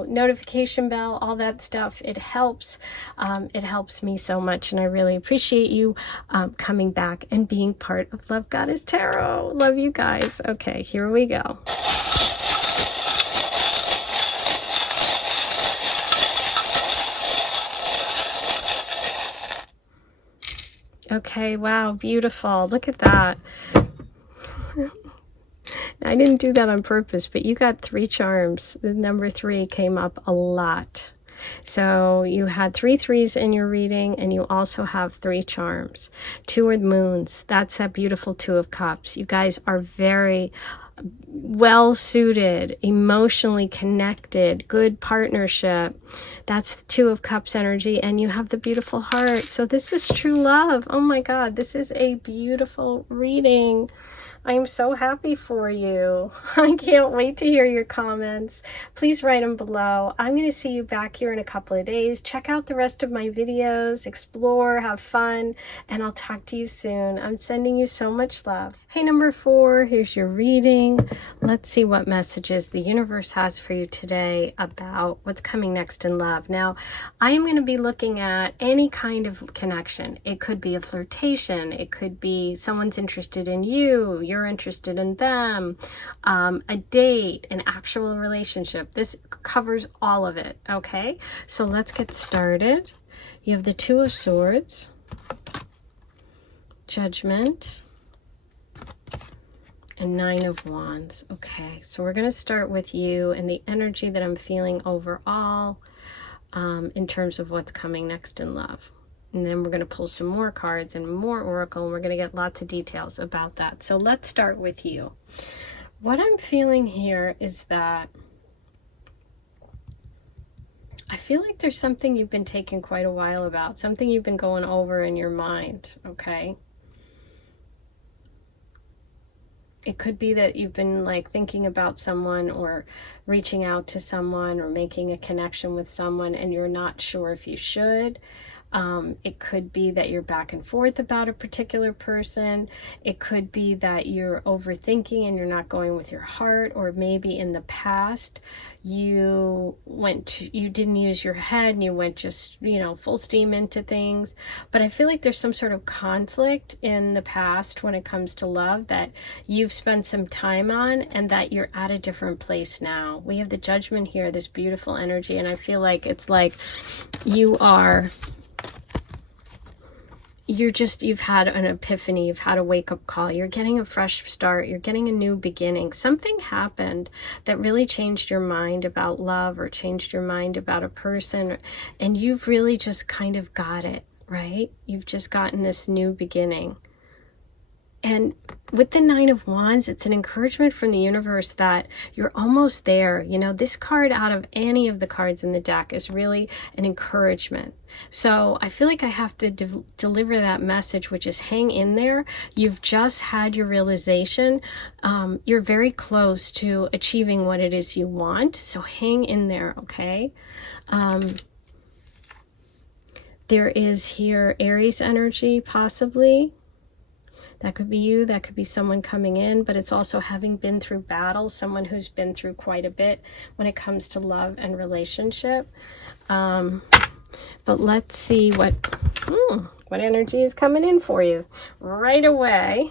notification bell, all that stuff. It helps. It helps me so much. And I really appreciate you coming back and being part of Love Goddess Tarot. Love you guys. Okay, here we go. Okay, wow, beautiful. Look at that. I didn't do that on purpose, but you got 3 charms. The number 3 came up a lot. So you had 3 threes in your reading, and you also have 3 charms. 2 are moons. That's that beautiful 2 of cups. You guys are very well suited, emotionally connected, good partnership. That's the 2 of cups energy, and you have the beautiful heart. So this is true love. Oh my God, this is a beautiful reading. I'm so happy for you. I can't wait to hear your comments. Please write them below. I'm going to see you back here in a couple of days. Check out the rest of my videos, explore, have fun, and I'll talk to you soon. I'm sending you so much love. Hey, number 4, here's your reading. Let's see what messages the universe has for you today about what's coming next in love. Now, I am going to be looking at any kind of connection. It could be a flirtation. It could be someone's interested in you. You're interested in them. A date, an actual relationship. This covers all of it. Okay, so let's get started. You have the 2 of Swords, Judgment, and 9 of Wands. Okay, so we're going to start with you and the energy that I'm feeling overall in terms of what's coming next in love. And then we're going to pull some more cards and more oracle, and we're going to get lots of details about that. So let's start with you. What I'm feeling here is that I feel like there's something you've been taking quite a while about, something you've been going over in your mind, okay? It could be that you've been like thinking about someone or reaching out to someone or making a connection with someone, and you're not sure if you should. It could be that you're back and forth about a particular person. It could be that you're overthinking and you're not going with your heart, or maybe in the past you didn't use your head and you went just, full steam into things. But I feel like there's some sort of conflict in the past when it comes to love that you've spent some time on, and that you're at a different place now. We have the Judgment here, this beautiful energy, and I feel like it's like you've had an epiphany, you've had a wake-up call, you're getting a fresh start, you're getting a new beginning. Something happened that really changed your mind about love or changed your mind about a person, and you've really just kind of got it, right? You've just gotten this new beginning. And with the 9 of Wands, it's an encouragement from the universe that you're almost there. This card out of any of the cards in the deck is really an encouragement. So I feel like I have to deliver that message, which is hang in there. You've just had your realization. You're very close to achieving what it is you want. So hang in there, okay? There is here Aries energy, possibly. That could be you, that could be someone coming in, but it's also having been through battles, someone who's been through quite a bit when it comes to love and relationship. But let's see what energy is coming in for you right away.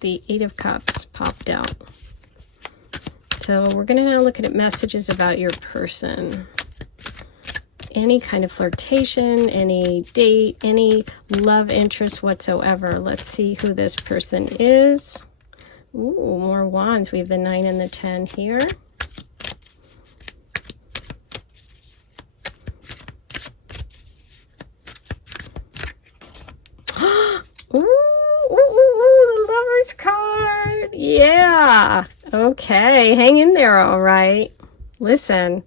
The 8 of Cups popped out. So we're going to now look at messages about your person. Any kind of flirtation, any date, any love interest whatsoever. Let's see who this person is. Ooh, more wands. We have the 9 and the 10 here. The Lover's card. Yeah. Okay. Hang in there, all right. Listen,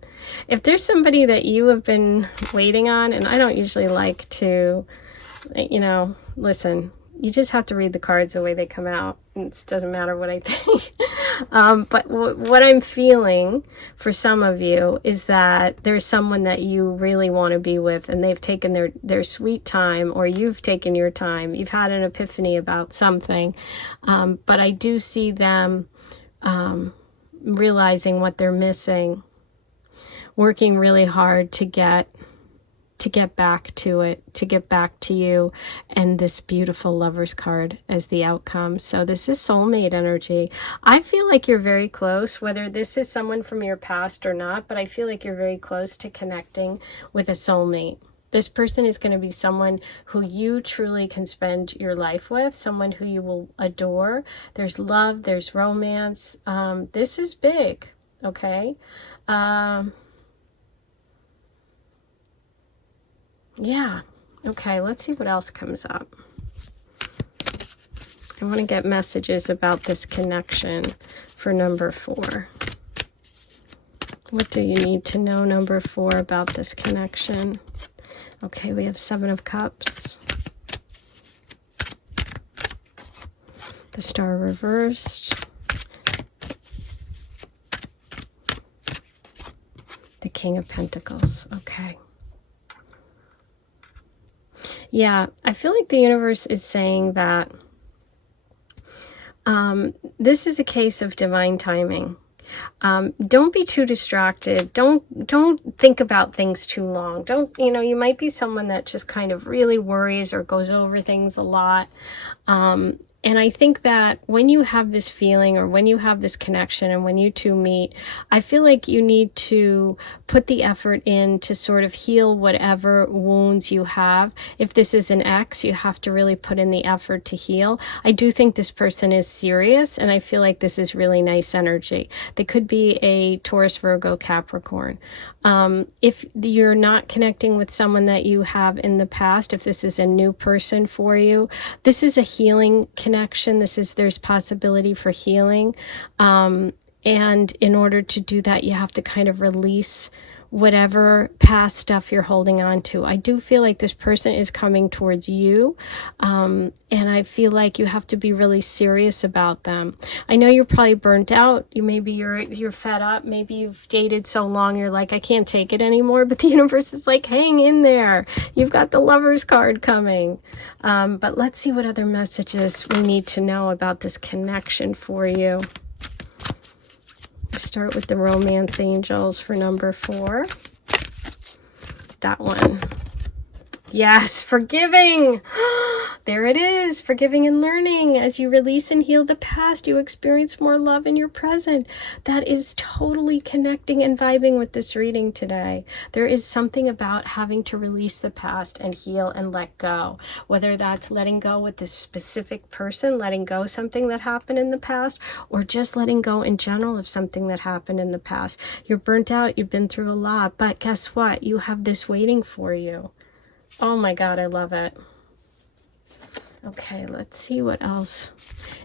if there's somebody that you have been waiting on, and I don't usually like to, listen, you just have to read the cards the way they come out. It doesn't matter what I think. But what I'm feeling for some of you is that there's someone that you really want to be with, and they've taken their sweet time, or you've taken your time. You've had an epiphany about something. But I do see them realizing what they're missing, working really hard to get back to it, to get back to you, and this beautiful Lover's card as the outcome. So this is soulmate energy. I feel like you're very close, whether this is someone from your past or not, but I feel like you're very close to connecting with a soulmate. This person is going to be someone who you truly can spend your life with, someone who you will adore. There's love, there's romance. This is big, okay? Yeah. Okay, let's see what else comes up. I want to get messages about this connection for number 4. What do you need to know, number 4, about this connection? Okay, we have 7 of Cups. The Star reversed. The King of Pentacles. Okay. Yeah, I feel like the universe is saying that this is a case of divine timing. Don't be too distracted. Don't think about things too long. You might be someone that just kind of really worries or goes over things a lot. And I think that when you have this feeling, or when you have this connection, and when you two meet, I feel like you need to put the effort in to sort of heal whatever wounds you have. If this is an ex, you have to really put in the effort to heal. I do think this person is serious, and I feel like this is really nice energy. They could be a Taurus, Virgo, Capricorn. If you're not connecting with someone that you have in the past, if this is a new person for you, this is a healing connection. There's possibility for healing. And in order to do that, you have to kind of release whatever past stuff you're holding on to. I do feel like this person is coming towards you, and I feel like you have to be really serious about them. I know you're probably burnt out. Maybe you're fed up. Maybe you've dated so long you're like, I can't take it anymore. But the universe is like, hang in there. You've got the Lover's card coming. But let's see what other messages we need to know about this connection for you. Start with the romance angels for number 4. That one. Yes, forgiving. There it is. Forgiving and learning. As you release and heal the past, you experience more love in your present. That is totally connecting and vibing with this reading today. There is something about having to release the past and heal and let go. Whether that's letting go with this specific person, letting go something that happened in the past, or just letting go in general of something that happened in the past. You're burnt out. You've been through a lot. But guess what? You have this waiting for you. Oh my God, I love it. Okay, let's see what else.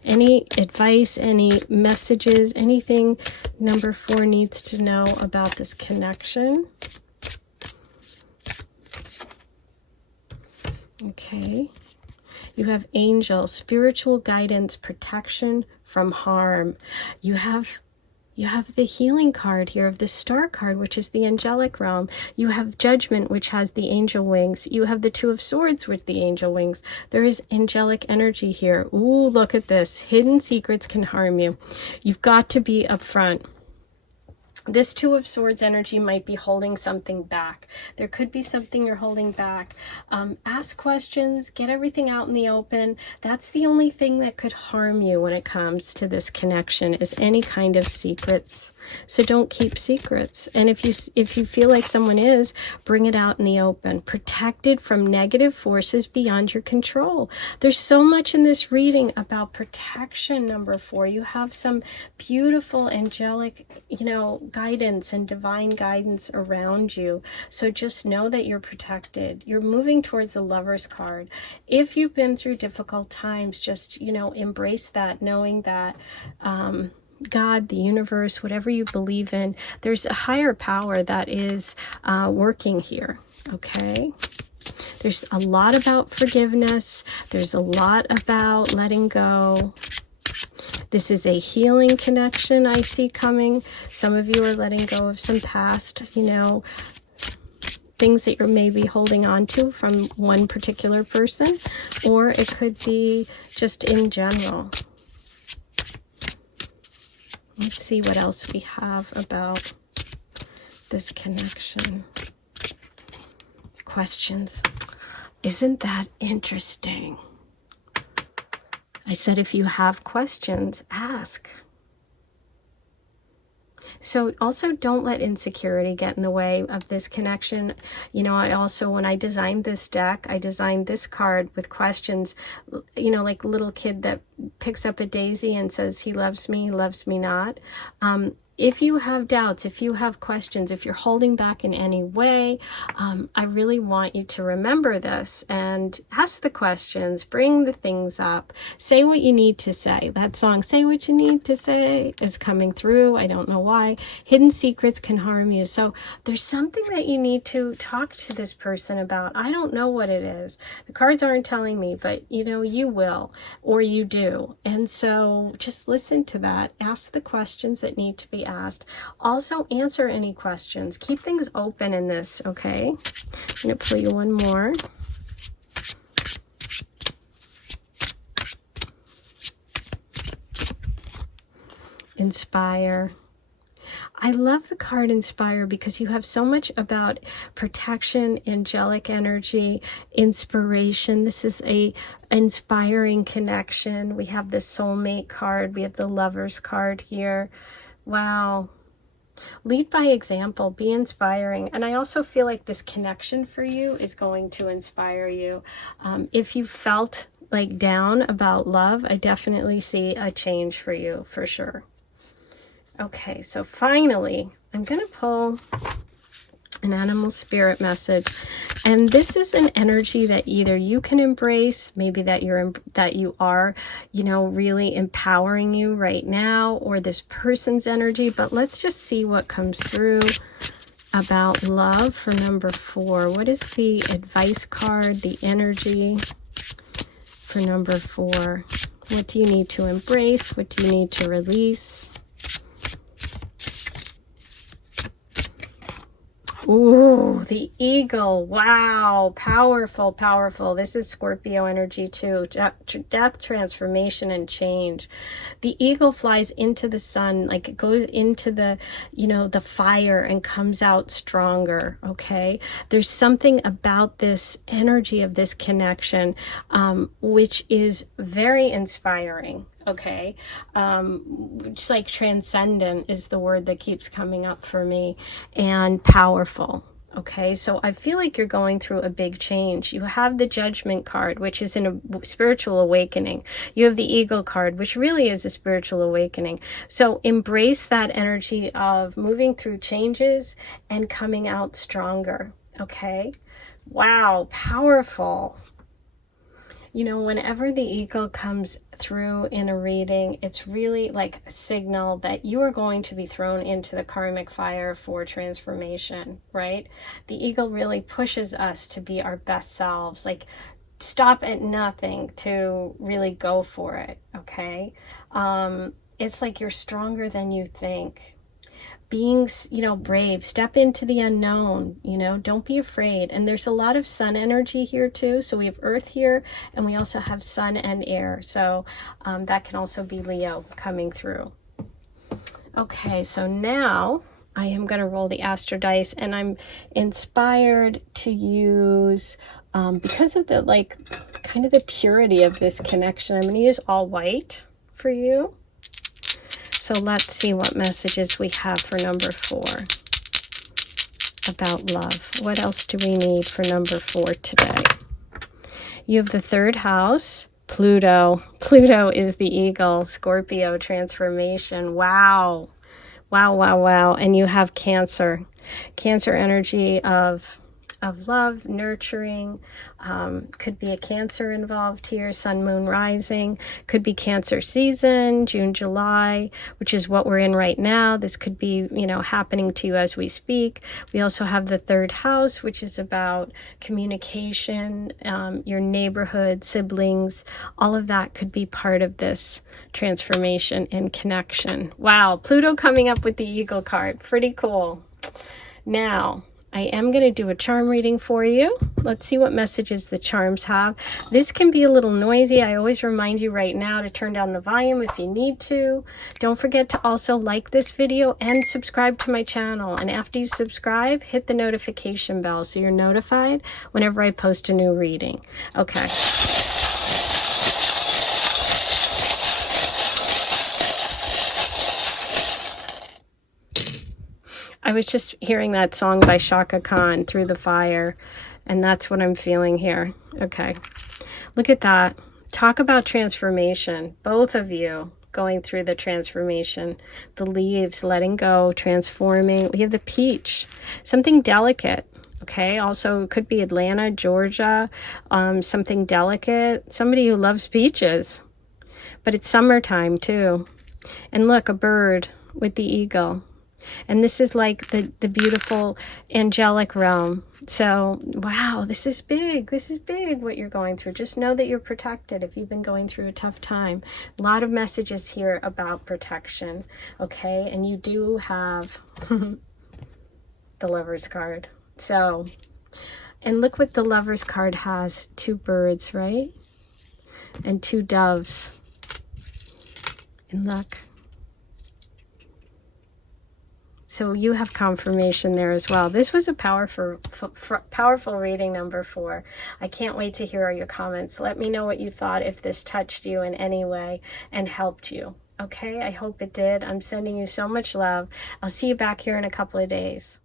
Any advice, any messages, anything number 4 needs to know about this connection? Okay. You have angels, spiritual guidance, protection from harm. You have the healing card here of the Star card, which is the angelic realm. You have judgment, which has the angel wings. You have the 2 of swords with the angel wings. There is angelic energy here. Ooh, look at this. Hidden secrets can harm you. You've got to be upfront. This 2 of swords energy might be holding something back. There could be something you're holding back. Ask questions, get everything out in the open. That's the only thing that could harm you when it comes to this connection, is any kind of secrets. So don't keep secrets. And if you feel like someone is, bring it out in the open. Protected from negative forces beyond your control. There's so much in this reading about protection, number 4. You have some beautiful angelic, guidance and divine guidance around you. So just know that you're protected. You're moving towards the Lover's card. If you've been through difficult times, just, embrace that, knowing that God, the universe, whatever you believe in, there's a higher power that is working here. Okay? There's a lot about forgiveness. There's a lot about letting go. This is a healing connection I see coming. Some of you are letting go of some past, you know, things that you're maybe holding on to from one particular person, or it could be just in general. Let's see what else we have about this connection. Questions. Isn't that interesting? I said if you have questions, ask. So also don't let insecurity get in the way of this connection. You know, I also, when I designed this deck, I designed this card with questions, you know, like a little kid that picks up a daisy and says, he loves me not. If you have doubts, if you have questions, if you're holding back in any way, I really want you to remember this and ask the questions, bring the things up, say what you need to say. That song, Say What You Need to Say, is coming through. I don't know why. Hidden secrets can harm you. So there's something that you need to talk to this person about. I don't know what it is. The cards aren't telling me, but you know, you will, or you do. And so just listen to that. Ask the questions that need to be asked. Also answer any questions. Keep things open in this, okay? I'm going to pull you one more. Inspire. I love the card Inspire because you have so much about protection, angelic energy, inspiration. This is a inspiring connection. We have the soulmate card. We have the lovers card here. Wow. Lead by example, be inspiring. And I also feel like this connection for you is going to inspire you. If you felt like down about love, I definitely see a change for you, for sure. Okay, so finally, I'm going to pull an animal spirit message, and this is an energy that either you can embrace, maybe that you are, you know, really empowering you right now, or this person's energy. But let's just see what comes through about love for number 4. What is the advice card, the energy for number 4? What do you need to embrace? What do you need to release? Ooh, the eagle. Wow. Powerful, powerful. This is Scorpio energy too. Death, transformation, and change. The eagle flies into the sun, like it goes into the, you know, the fire and comes out stronger. Okay. There's something about this energy of this connection, which is very inspiring. Okay. Just like transcendent is the word that keeps coming up for me, and powerful. Okay. So I feel like you're going through a big change. You have the Judgment card, which is in a spiritual awakening. You have the Eagle card, which really is a spiritual awakening. So embrace that energy of moving through changes and coming out stronger. Okay. Wow. Powerful. You know, whenever the eagle comes through in a reading, it's really like a signal that you are going to be thrown into the karmic fire for transformation, right? The eagle really pushes us to be our best selves, like stop at nothing to really go for it, okay? It's like you're stronger than you think. Being, you know, brave, step into the unknown, you know, don't be afraid. And there's a lot of sun energy here too. So we have earth here, and we also have sun and air. So that can also be Leo coming through. Okay, so now I am going to roll the Astro dice, and I'm inspired to use, because of the, like, kind of the purity of this connection, I'm going to use all white for you. So let's see what messages we have for number 4 about love. What else do we need for number 4 today? You have the 3rd house, Pluto. Pluto is the eagle, Scorpio, transformation. Wow. Wow, wow, wow. And you have Cancer. Cancer energy of of love, nurturing. Could be a Cancer involved here, sun, moon, rising. Could be Cancer season, June, July, which is what we're in right now. This could be, you know, happening to you as we speak. We also have the 3rd house, which is about communication, your neighborhood, siblings. All of that could be part of this transformation and connection. Wow, Pluto coming up with the Eagle card. Pretty cool. Now, I am going to do a charm reading for you. Let's see what messages the charms have. This can be a little noisy. I always remind you right now to turn down the volume if you need to. Don't forget to also like this video and subscribe to my channel. And after you subscribe, hit the notification bell so you're notified whenever I post a new reading. Okay. I was just hearing that song by Shaka Khan, Through the Fire, and that's what I'm feeling here. Okay, look at that. Talk about transformation. Both of you going through the transformation. The leaves, letting go, transforming. We have the peach, something delicate. Okay, also it could be Atlanta, Georgia, something delicate. Somebody who loves peaches. But it's summertime too. And look, a bird with the eagle. And this is like the beautiful angelic realm. So, wow, this is big. This is big what you're going through. Just know that you're protected if you've been going through a tough time. A lot of messages here about protection, okay? And you do have the Lover's card. So, and look what the Lover's card has. 2 birds, right? And 2 doves. And look. So you have confirmation there as well. This was a powerful reading, number 4. I can't wait to hear your comments. Let me know what you thought, if this touched you in any way and helped you. Okay, I hope it did. I'm sending you so much love. I'll see you back here in a couple of days.